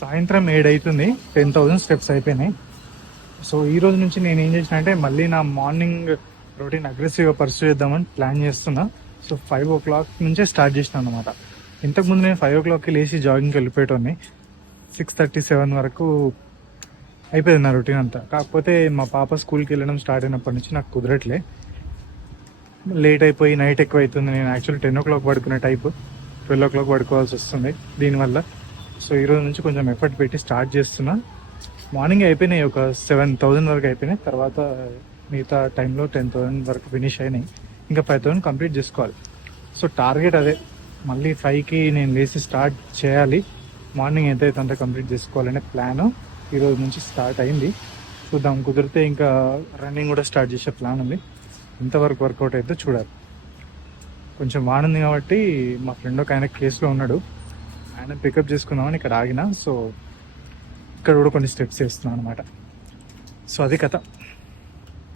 సాయంత్రం 7 అవుతుంది. 10,000 స్టెప్స్ అయిపోయినాయి. సో ఈ రోజు నుంచి నేను ఏం చేసిన అంటే మళ్ళీ నా మార్నింగ్ రొటీన్ అగ్రెసివ్గా పర్సూ చేద్దామని ప్లాన్ చేస్తున్నా. సో 5 o'clock నుంచే స్టార్ట్ చేసిన అనమాట. ఇంతకుముందు నేను 5 o'clockకి లేచి జాగింగ్కి వెళ్ళిపోయేటోని. 6:37 వరకు అయిపోయింది నా రొటీన్ అంతా. కాకపోతే మా పాప స్కూల్కి వెళ్ళడం స్టార్ట్ అయినప్పటి నుంచి నాకు కుదరట్లే. లేట్ అయిపోయి నైట్ ఎక్కువ అవుతుంది. నేను యాక్చువల్లీ 10 o'clock పడుకునే టైప్, 12 o'clock పడుకోవాల్సి వస్తుంది దీనివల్ల. సో ఈరోజు నుంచి కొంచెం ఎఫర్ట్ పెట్టి స్టార్ట్ చేస్తున్నా. మార్నింగ్ అయిపోయినాయి, ఒక 7,000 వరకు అయిపోయినాయి. తర్వాత మిగతా టైంలో 10,000 వరకు ఫినిష్ అయినాయి. ఇంకా 5,000 కంప్లీట్ చేసుకోవాలి. సో టార్గెట్ అదే, మళ్ళీ 5కి నేను లేచి స్టార్ట్ చేయాలి. మార్నింగ్ ఎంతైతే అంత కంప్లీట్ చేసుకోవాలనే ప్లాను ఈరోజు నుంచి స్టార్ట్ అయింది. చూద్దాం, కుదిరితే ఇంకా రన్నింగ్ కూడా స్టార్ట్ చేసే ప్లాన్ ఉంది. ఎంతవరకు వర్కౌట్ అయితే చూడాలి. కొంచెం వానుంది కాబట్టి మా ఫ్రెండ్ ఒక ఆయన కేసులో ఉన్నాడు, ఆయన పికప్ చేసుకుందామని ఇక్కడ ఆగిన. సో ఇక్కడ కూడా కొన్ని స్టెప్స్ వేస్తున్నాను అనమాట. సో అది కథ.